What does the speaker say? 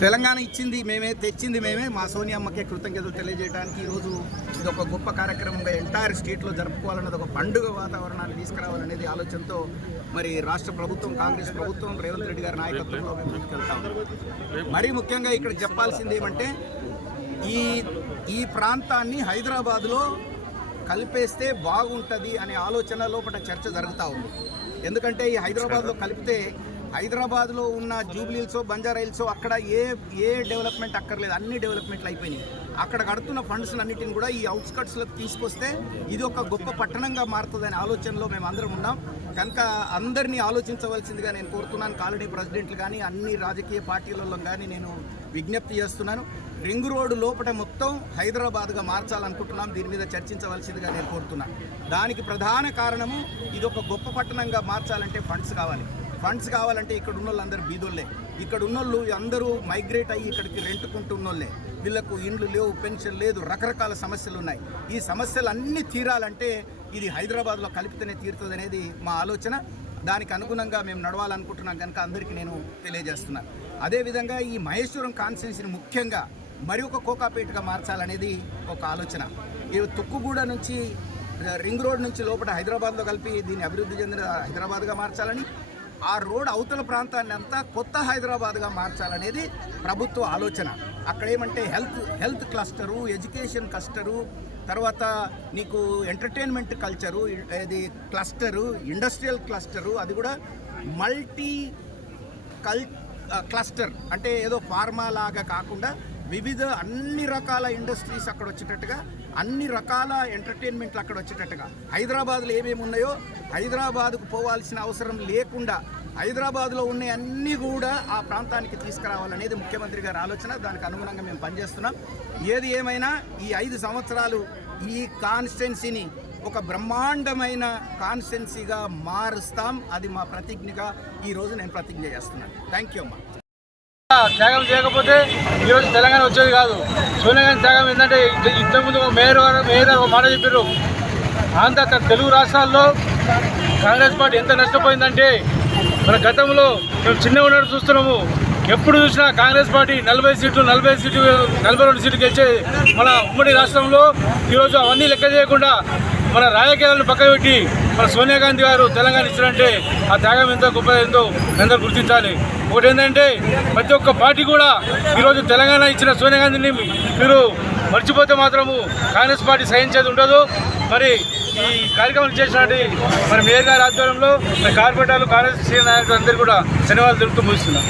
తెలంగాణ ఇచ్చింది మేమే, తెచ్చింది మేమే. మా సోనియమ్మకే కృతజ్ఞతలు తెలియజేయడానికి ఈరోజు ఇది ఒక గొప్ప కార్యక్రమంగా ఎంటైర్ స్టేట్లో జరుపుకోవాలన్నది, ఒక పండుగ వాతావరణాన్ని తీసుకురావాలనేది ఆలోచనతో మరి రాష్ట్ర ప్రభుత్వం, కాంగ్రెస్ ప్రభుత్వం, రేవంత్ రెడ్డి గారి నాయకత్వంలో మేము ముందుకెళ్తాం. మరీ ముఖ్యంగా ఇక్కడ చెప్పాల్సింది ఏమంటే ఈ ప్రాంతాన్ని హైదరాబాద్లో కలిపేస్తే బాగుంటుంది అనే ఆలోచన లోపల చర్చ జరుగుతూ ఉంది. ఎందుకంటే ఈ హైదరాబాద్లో కలిపితే హైదరాబాద్లో ఉన్న జూబ్లీ హిల్స్, బంజారా హిల్స్ అక్కడ ఏ డెవలప్మెంట్ అక్కర్లేదు, అన్ని డెవలప్మెంట్లు అయిపోయినాయి. అక్కడ కడుతున్న ఫండ్స్ అన్నిటిని కూడా ఈ అవుట్స్కట్స్లోకి తీసుకొస్తే ఇది ఒక గొప్ప పట్టణంగా మారుతుందనే ఆలోచనలో మేము అందరం ఉన్నాం. కనుక అందరినీ ఆలోచించవలసిందిగా నేను కోరుతున్నాను. కాలనీ ప్రెసిడెంట్లు కానీ అన్ని రాజకీయ పార్టీలలో కానీ నేను విజ్ఞప్తి చేస్తున్నాను. రింగ్ రోడ్డు లోపల మొత్తం హైదరాబాద్గా మార్చాలనుకుంటున్నాం. దీని మీద చర్చించవలసిందిగా నేను కోరుతున్నాను. దానికి ప్రధాన కారణము ఇది ఒక గొప్ప పట్టణంగా మార్చాలంటే ఫండ్స్ కావాలంటే ఇక్కడ ఉన్న వాళ్ళు అందరూ బీదోళ్ళే. ఇక్కడ ఉన్నోళ్ళు అందరూ మైగ్రేట్ అయ్యి ఇక్కడికి రెంట్కుంటున్నోళ్ళే. వీళ్ళకు ఇండ్లు లేవు, పెన్షన్ లేదు, రకరకాల సమస్యలు ఉన్నాయి. ఈ సమస్యలు అన్నీ తీరాలంటే ఇది హైదరాబాద్లో కలిపితేనే తీరుతుంది అనేది మా ఆలోచన. దానికి అనుగుణంగా మేము నడవాలనుకుంటున్నాం కనుక అందరికీ నేను తెలియజేస్తున్నాను. అదేవిధంగా ఈ మహేశ్వరం కాన్స్టిట్యున్సీని ముఖ్యంగా మరి ఒక కోకాపేటగా మార్చాలనేది ఒక ఆలోచన. ఈ తుక్కుగూడ నుంచి రింగ్ రోడ్ నుంచి లోపల హైదరాబాద్లో కలిపి దీన్ని అభివృద్ధి చెందిన హైదరాబాద్గా మార్చాలని, ఆ రోడ్ అవతల ప్రాంతాన్ని అంతా కొత్త హైదరాబాద్గా మార్చాలనేది ప్రభుత్వ ఆలోచన. అక్కడ ఏమంటే హెల్త్ క్లస్టరు, ఎడ్యుకేషన్ క్లస్టరు, తర్వాత నీకు ఎంటర్టైన్మెంట్ కల్చరు, ఇది క్లస్టరు, ఇండస్ట్రియల్ క్లస్టరు, అది కూడా మల్టీ క్లస్టర్ అంటే ఏదో ఫార్మా లాగా కాకుండా వివిధ అన్ని రకాల ఇండస్ట్రీస్ అక్కడ వచ్చేటట్టుగా, అన్ని రకాల ఎంటర్టైన్మెంట్లు అక్కడ వచ్చేటట్టుగా, హైదరాబాద్లో ఏమేమి ఉన్నాయో హైదరాబాద్కు పోవాల్సిన అవసరం లేకుండా హైదరాబాద్లో ఉన్న అన్నీ కూడా ఆ ప్రాంతానికి తీసుకురావాలనేది ముఖ్యమంత్రి గారి ఆలోచన. దానికి అనుగుణంగా మేము పనిచేస్తున్నాం. ఏది ఏమైనా ఈ 5 సంవత్సరాలు ఈ కాన్స్టిట్యున్సీని ఒక బ్రహ్మాండమైన కాన్స్టిట్యున్సీగా మారుస్తాం. అది మా ప్రతిజ్ఞగా ఈరోజు నేను ప్రతిజ్ఞ చేస్తున్నాను. థ్యాంక్ యూ అమ్మా. త్యాగం చేయకపోతే ఈరోజు తెలంగాణ వచ్చేది కాదు. సోనియా గాంధీ త్యాగం ఏంటంటే ఇంతకుముందు మేయర్ ఒక మాట చెప్పారు. తెలుగు రాష్ట్రాల్లో కాంగ్రెస్ పార్టీ ఎంత నష్టపోయిందంటే మన గతంలో మేము చిన్నగా ఉన్నట్టు చూస్తున్నాము. ఎప్పుడు చూసినా కాంగ్రెస్ పార్టీ 40 సీట్లు 42 సీట్లు గెలిచే మన ఉమ్మడి రాష్ట్రంలో ఈరోజు అవన్నీ లెక్క చేయకుండా మన రాజకీయాలను పక్కపెట్టి మన సోనియా గాంధీ గారు తెలంగాణ ఇచ్చారంటే ఆ త్యాగం ఎంత గొప్ప ఎంతో అందరూ గుర్తించాలి. ఒకటి ఏంటంటే ప్రతి ఒక్క పార్టీ కూడా ఈరోజు తెలంగాణ ఇచ్చిన సోనియా గాంధీని మీరు మర్చిపోతే మాత్రము కాంగ్రెస్ పార్టీ సహించేది ఉండదు. మరి ఈ కార్యక్రమం చేసినట్టు మరి మేయర్ గారి ఆధ్వర్యంలో కార్పొరేటర్లు, కాంగ్రెస్ సీనియర్ నాయకులు అందరూ కూడా ధన్యవాదాలు తెలుపుతూ ముగిస్తున్నాం.